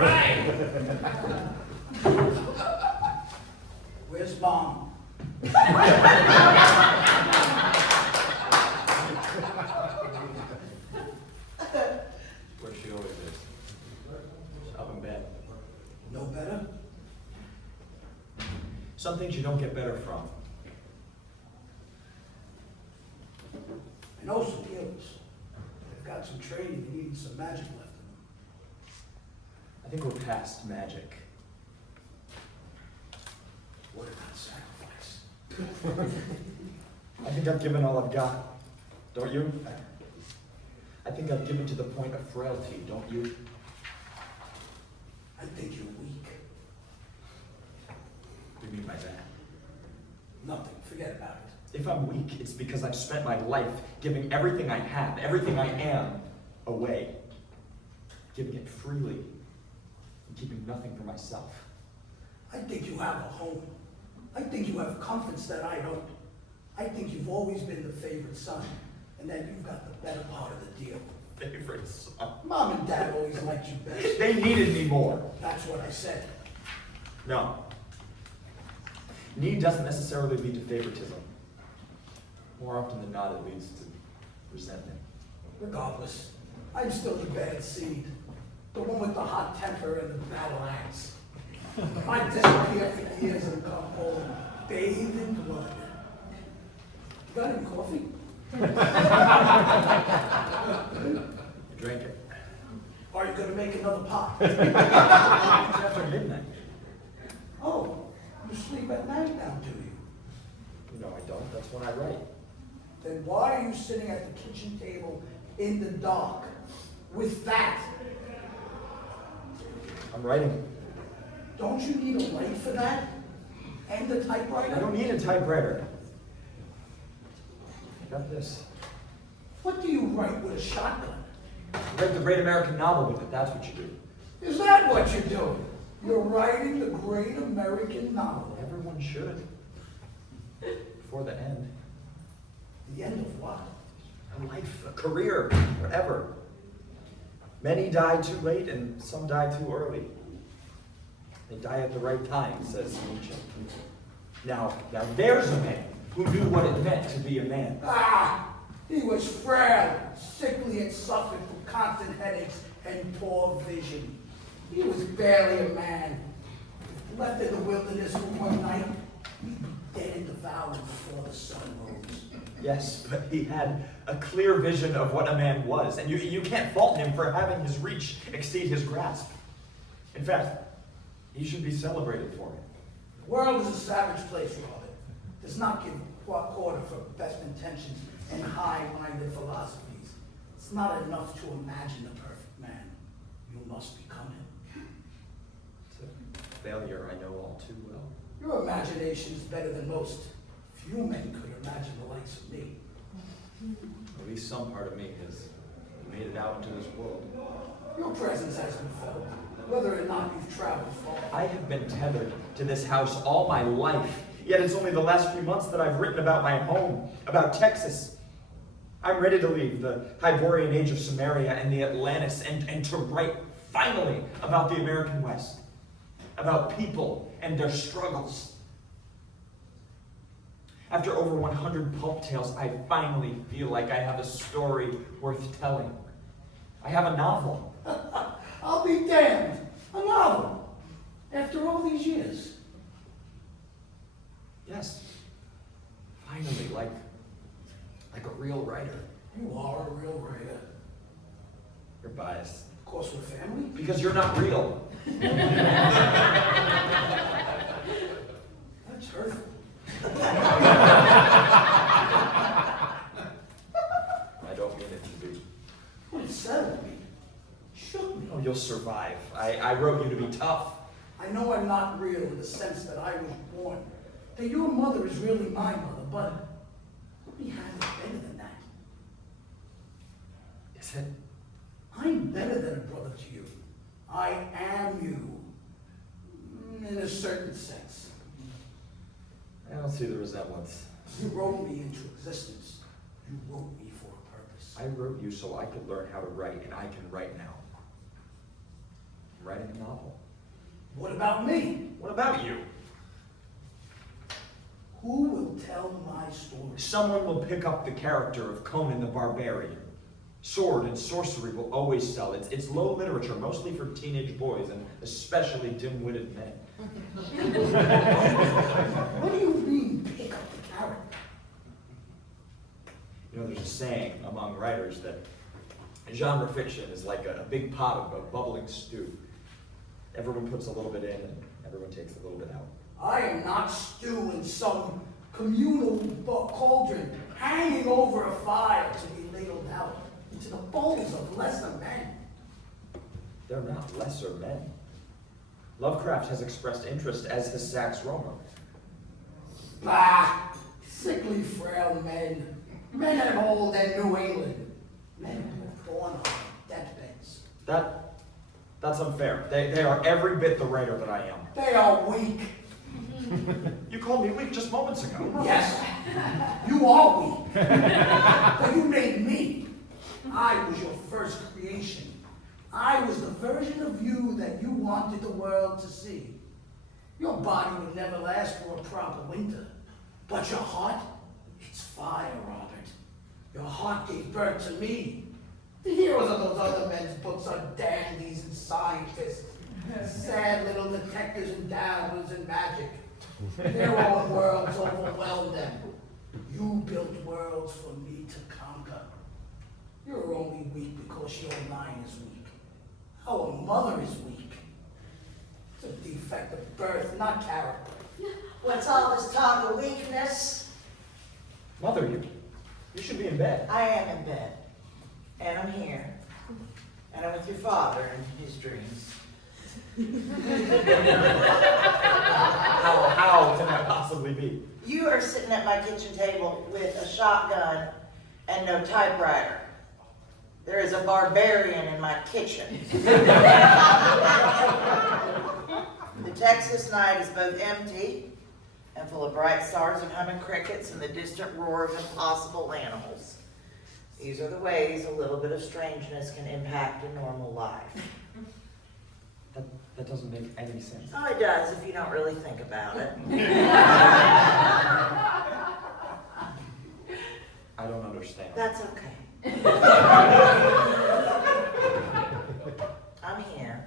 right. Where's Mom? Where she always is. Up in bed. No better? Some things you don't get better from. I know some healers. They've got some training and even some magic left in them. I think we're past magic. What about sacrifice? I think I've given all I've got. Don't you? I think I've given to the point of frailty, don't you? I think you're weak. What do you mean by that? Nothing. Forget about it. If I'm weak, it's because I've spent my life giving everything I have, everything I am, away. Giving it freely and keeping nothing for myself. I think you have a home. I think you have comforts that I don't. I think you've always been the favorite son, and that you've got the better part of the deal. Favorite son? Mom and Dad always liked you best. They needed me more. That's what I said. No. Need doesn't necessarily lead to favoritism. More often than not, it leads to resentment. Regardless, I'm still the bad seed. The one with the hot temper and the battle axe. I disappear for years and come home, bathed in blood. You got any coffee? You drink it. Are you going to make another pot? It's after midnight. Oh, you sleep at night now, do you? No, I don't. That's when I write. Then why are you sitting at the kitchen table in the dark with that? I'm writing. Don't you need a light for that? And the typewriter? I don't need a typewriter. I got this. What do you write with a shotgun? I write the great American novel with it. That's what you do. Is that what you're doing? You're writing the great American novel. Everyone should. Before the end. The end of what? A life, a career, whatever. Many die too late and some die too early. They die at the right time, says Nietzsche. Now there's a man who knew what it meant to be a man. Ah! He was frail, sickly, and suffered from constant headaches and poor vision. He was barely a man. Left in the wilderness for one night, he'd be dead and devoured before the sun rose. Yes, but he had a clear vision of what a man was, and you can't fault him for having his reach exceed his grasp. In fact, he should be celebrated for it. The world is a savage place, Robert. Does not give quarter for best intentions and high-minded philosophies. It's not enough to imagine the perfect man. You must become him. It's a failure I know all too well. Your imagination is better than most. Few men could imagine the likes of me. At least some part of me has made it out into this world. Your presence has been felt, whether or not you've traveled far. I have been tethered to this house all my life, yet it's only the last few months that I've written about my home, about Texas. I'm ready to leave the Hyborian age of Samaria and the Atlantis and to write, finally, about the American West, about people and their struggles. After over 100 pulp tales, I finally feel like I have a story worth telling. I have a novel. I'll be damned. A novel. After all these years. Yes. Finally, like a real writer. You are a real writer. You're biased. Of course, we're family. Because you're not real. That's hurtful. I don't mean it to be. Well, it settled me. Shook me. Oh, you'll survive. I wrote you to be tough. I know I'm not real in the sense that I was born. That your mother is really my mother, but we have it better than that. Is it? I'm better than a brother to you. I am you. In a certain sense. I don't see the resemblance. You wrote me into existence. You wrote me for a purpose. I wrote you so I could learn how to write, and I can write now. I'm writing a novel. What about me? What about you? Who will tell my story? Someone will pick up the character of Conan the Barbarian. Sword and sorcery will always sell. It's low literature, mostly for teenage boys, and especially dim-witted men. What do you mean, pick up the character? You know, there's a saying among writers that genre fiction is like a big pot of a bubbling stew. Everyone puts a little bit in, and everyone takes a little bit out. I am not stew in some communal cauldron hanging over a fire to be ladled out into the bowls of lesser men. They're not lesser men. Lovecraft has expressed interest, as has Sax Rohmer. Bah! Sickly, frail men. Men at old and New England. Men who are born on deathbeds. That's unfair. They are every bit the writer that I am. They are weak. You called me weak just moments ago. Yes, you are weak. But you made me. I was your first creation. I was the version of you that you wanted the world to see. Your body would never last for a proper winter. But your heart, it's fire, Robert. Your heart gave birth to me. The heroes of those other men's books are dandies and scientists. Sad little detectives and dabblers in magic. Their own worlds overwhelm them. You built worlds for me to conquer. You're only weak because your line is weak. Our mother is weak. It's a defect of birth, not character. What's all this talk of weakness? Mother, you should be in bed. I am in bed. And I'm here. And I'm with your father in his dreams. How can that possibly be? You are sitting at my kitchen table with a shotgun and no typewriter. There is a barbarian in my kitchen. The Texas night is both empty and full of bright stars and humming crickets and the distant roar of impossible animals. These are the ways a little bit of strangeness can impact a normal life. That doesn't make any sense. Oh, it does if you don't really think about it. I don't understand. That's okay. I'm here,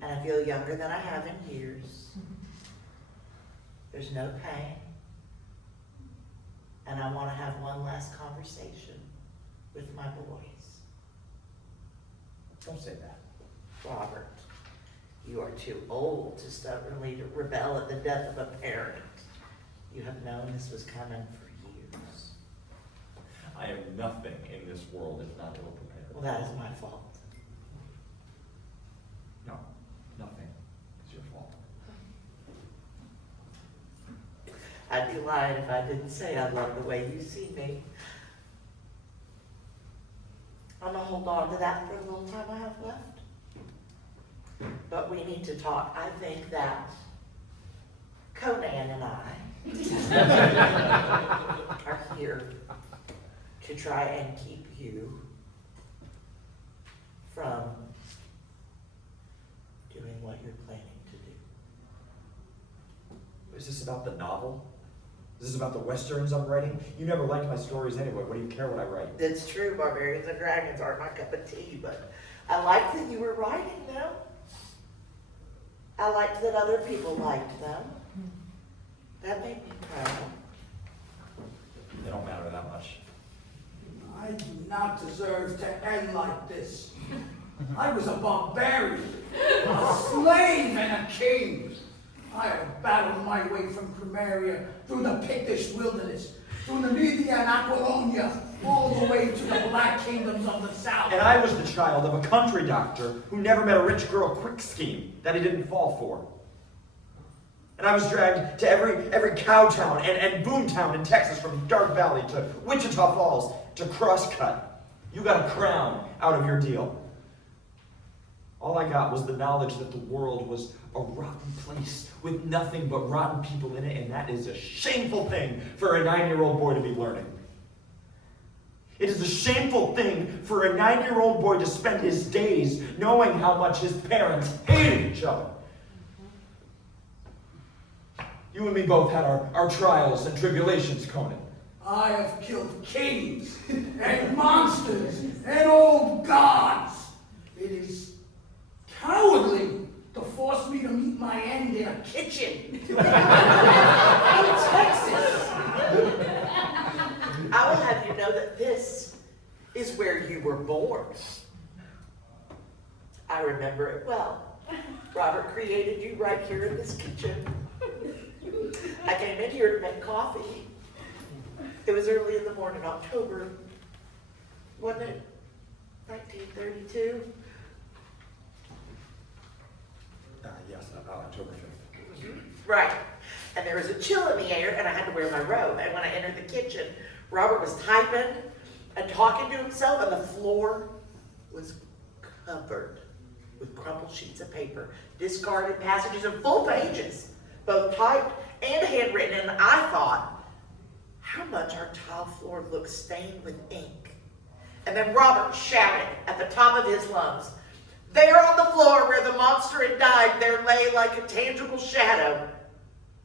and I feel younger than I have in years. There's no pain, and I want to have one last conversation with my boys. Don't say that. Robert, you are too old to stubbornly rebel at the death of a parent. You have known this was coming for years. I am nothing in this world if not ill-prepared. Well, that is my fault. No, nothing is your fault. I'd be lying if I didn't say I love the way you see me. I'm gonna hold on to that for a little time I have left. But we need to talk. I think that Conan and I are here to try and keep you from doing what you're planning to do. Is this about the novel? Is this about the westerns I'm writing? You never liked my stories anyway. What do you care what I write? That's true, Barbarians and Dragons aren't my cup of tea, but I liked that you were writing them. I liked that other people liked them. That made me proud. They don't matter that much. I do not deserve to end like this. I was a barbarian, a slave and a king. I have battled my way from Primaria through the Pictish wilderness, through Namibia and Aquilonia, all the way to the Black Kingdoms of the South. And I was the child of a country doctor who never met a rich girl quick scheme that he didn't fall for. And I was dragged to every cow town and boom town in Texas, from Dark Valley to Wichita Falls to Crosscut. You got a crown out of your deal. All I got was the knowledge that the world was a rotten place with nothing but rotten people in it, and that is a shameful thing for a 9-year-old boy to be learning. It is a shameful thing for a 9-year-old boy to spend his days knowing how much his parents hated each other. You and me both had our trials and tribulations, Conan. I have killed kings and monsters and old gods. It is cowardly to force me to meet my end in a kitchen in Texas. I will have you know that this is where you were born. I remember it well. Robert created you right here in this kitchen. I came in here to make coffee. It was early in the morning, October, wasn't it? 1932? Yes, October 5th. Right. And there was a chill in the air, and I had to wear my robe. And when I entered the kitchen, Robert was typing and talking to himself, and the floor was covered with crumpled sheets of paper, discarded passages and full pages, both typed and handwritten. And I thought, how much our tile floor looks stained with ink. And then Robert shouted at the top of his lungs, there on the floor where the monster had died, there lay like a tangible shadow,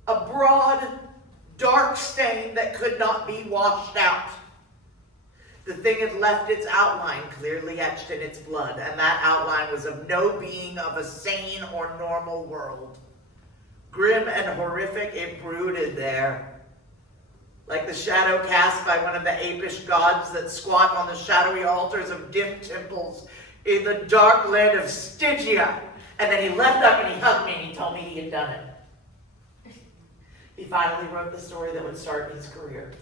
a broad, dark stain that could not be washed out. The thing had left its outline clearly etched in its blood, and that outline was of no being of a sane or normal world. Grim and horrific, it brooded there, like the shadow cast by one of the apish gods that squat on the shadowy altars of dim temples in the dark land of Stygia. And then he leapt up and he hugged me and he told me he had done it. He finally wrote the story that would start his career.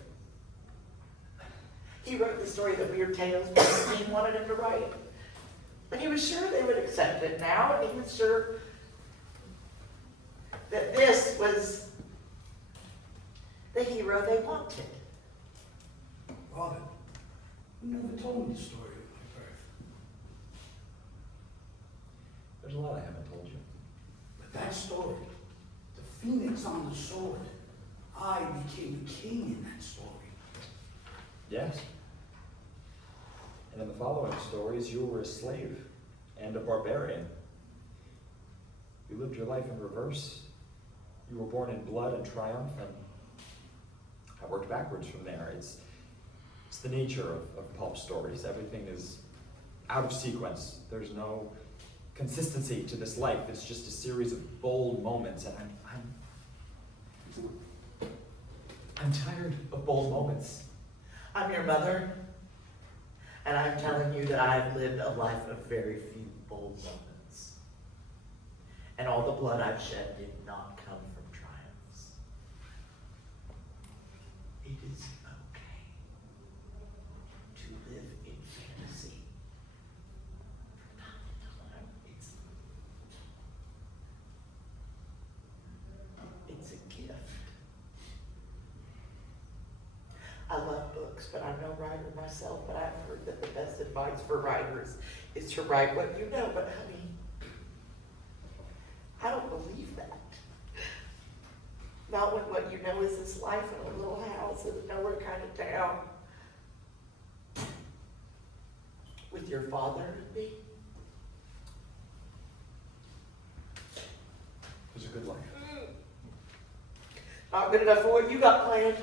He wrote the story that Weird Tales magazine wanted him to write. And he was sure they would accept it now, and he was sure that this was the hero they wanted. Robert, you never told me the story of my birth. There's a lot I haven't told you. But that story, the phoenix on the sword, I became king in that story. Yes. And in the following stories, you were a slave and a barbarian. You lived your life in reverse. You were born in blood and triumph, and I worked backwards from there. It's the nature of pulp stories. Everything is out of sequence. There's no consistency to this life. It's just a series of bold moments, and I'm tired of bold moments. I'm your mother, and I'm telling you that I've lived a life of very few bold moments. And all the blood I've shed did not come from triumphs. It is okay to live in fantasy. From time to time, it's a gift. I love books, but I'm no writer myself, but I've heard that the best advice for writers is to write what you know. But honey, I don't believe that. Not when what you know is this life in a little house in a nowhere kind of town. With your father and me. It was a good life. Not good enough for what you got planned.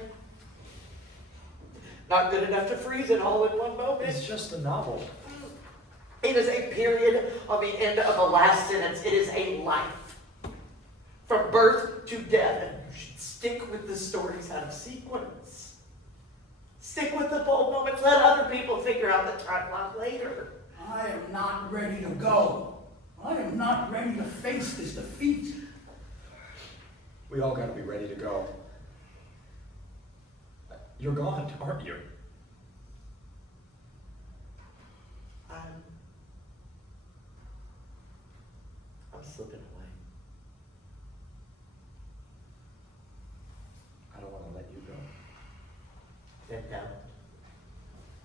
Not good enough to freeze it all in one moment. It's just a novel. It is a period on the end of a last sentence. It is a life. From birth to death. And you should stick with the stories out of sequence. Stick with the bold moments. Let other people figure out the timeline later. I am not ready to go. I am not ready to face this defeat. We all gotta be ready to go. You're gone, aren't you? I'm slipping away. I don't want to let you go. Then don't.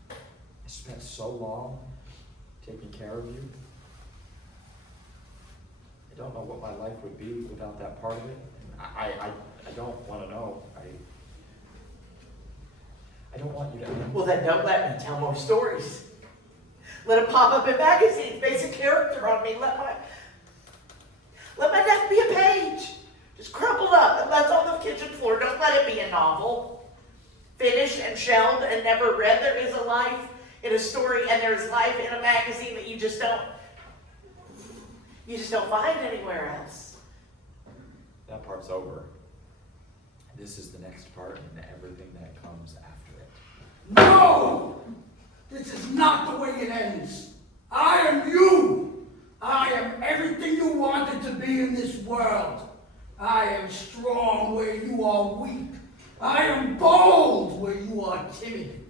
I spent so long taking care of you. I don't know what my life would be without that part of it. I don't want to know. I don't want you to. Well, then don't let me tell more stories. Let it pop up in magazines, base a character on me. Let my death be a page. just crumpled up and left on the kitchen floor. Don't let it be a novel. Finished and shelved and never read. There is a life in a story, and there's life in a magazine that you just don't find anywhere else. That part's over. This is the next part and everything that comes after it. No! This is not the way it ends. I am you. I am everything you wanted to be in this world. I am strong where you are weak. I am bold where you are timid.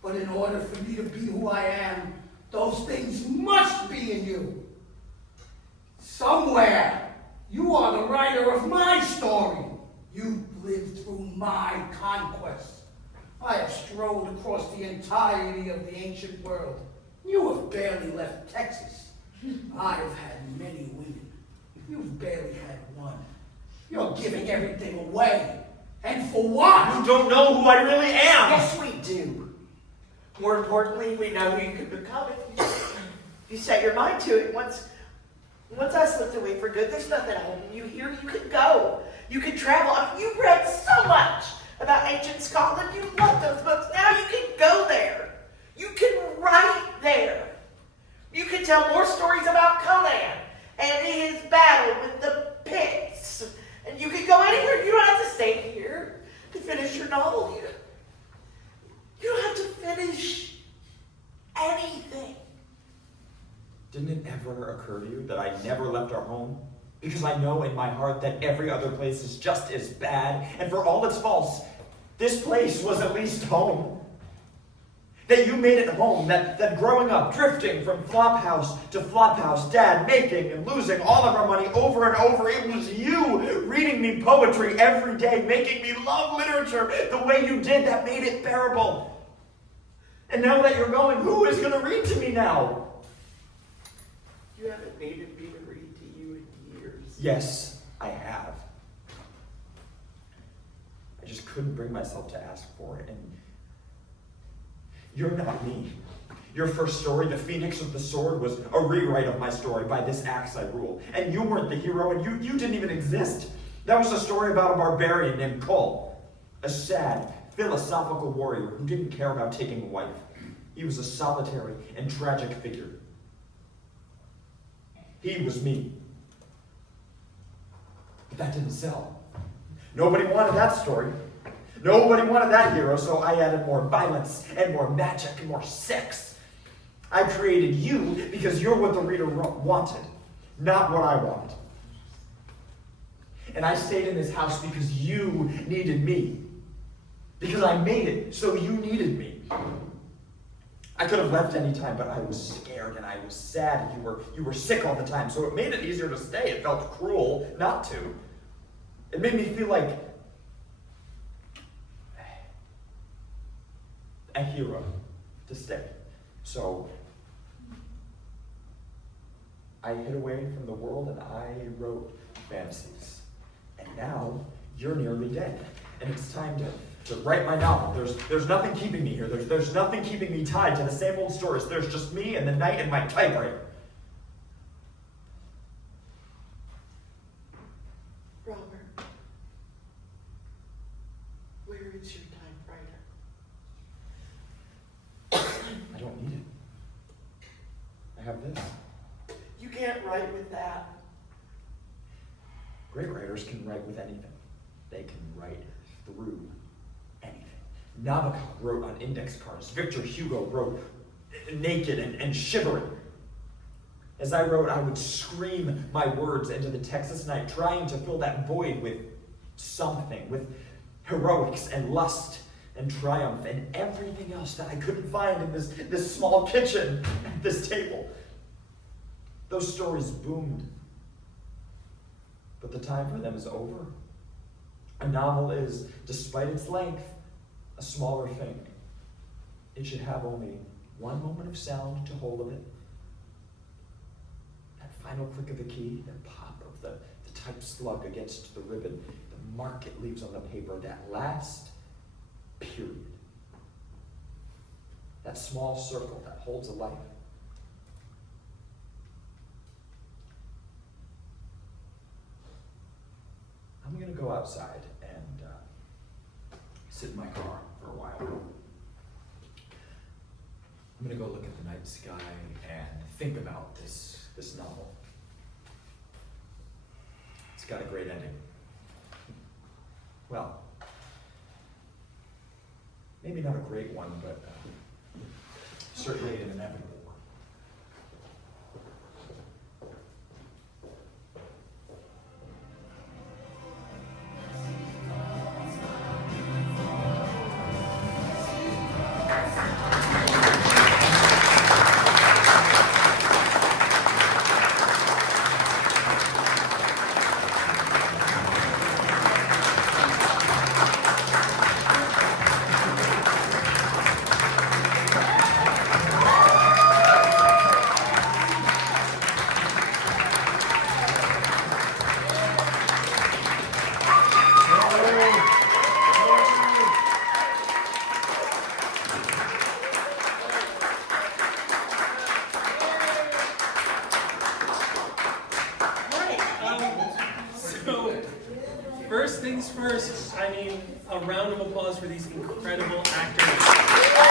But in order for me to be who I am, those things must be in you. Somewhere, you are the writer of my story. You lived through my conquest. I have strolled across the entirety of the ancient world. You have barely left Texas. I have had many women. You've barely had one. You're giving everything away. And for what? You don't know who I really am! Yes, we do. More importantly, we know who you could become if you set your mind to it. Once I slipped away for good, there's nothing holding you here. You could go. You could travel. I mean, you read so much about ancient Scotland. You love those books. Now you can go there. You can write there. You can tell more stories about Conan and his battle with the Picts. And you can go anywhere. You don't have to stay here to finish your novel. You don't have to finish anything. Didn't it ever occur to you that I never left our home? Because I know in my heart that every other place is just as bad, and for all its faults, this place was at least home. That you made it home, that growing up, drifting from flophouse to flophouse, Dad making and losing all of our money over and over, it was you reading me poetry every day, making me love literature the way you did that made it bearable. And now that you're going, who is going to read to me now? You haven't needed me to read to you in years. Yes, I have. I just couldn't bring myself to ask for it, and you're not me. Your first story, The Phoenix with the Sword, was a rewrite of my story, By This Axe I Rule. And you weren't the hero, and you didn't even exist. That was a story about a barbarian named Cole, a sad, philosophical warrior who didn't care about taking a wife. He was a solitary and tragic figure. He was me. But that didn't sell. Nobody wanted that story. Nobody wanted that hero, so I added more violence and more magic and more sex. I created you because you're what the reader wanted, not what I wanted. And I stayed in this house because you needed me. Because I made it, so you needed me. I could have left any time, but I was scared and I was sad. You were sick all the time, so it made it easier to stay. It felt cruel not to. It made me feel like a hero to stay. So I hid away from the world and I wrote fantasies. And now you're nearly dead. And it's time to write my novel. There's nothing keeping me here. There's nothing keeping me tied to the same old stories. There's just me and the night and my typewriter. Robert, where is your typewriter? I don't need it. I have this. You can't write with that. Great writers can write with anything. They can write through anything. Nabokov wrote on index cards. Victor Hugo wrote naked and shivering. As I wrote, I would scream my words into the Texas night, trying to fill that void with something, with heroics and lust and triumph and everything else that I couldn't find in this small kitchen at this table. Those stories boomed. But the time for them is over. A novel is, despite its length, a smaller thing. It should have only one moment of sound to hold of it. That final click of the key, the pop of the type slug against the ribbon, the mark it leaves on the paper, that last period. That small circle that holds a life. I'm outside and sit in my car for a while. I'm gonna go look at the night sky and think about this novel. It's got a great ending. Well, maybe not a great one, but certainly an inevitable one. First things first, I mean, a round of applause for these incredible actors.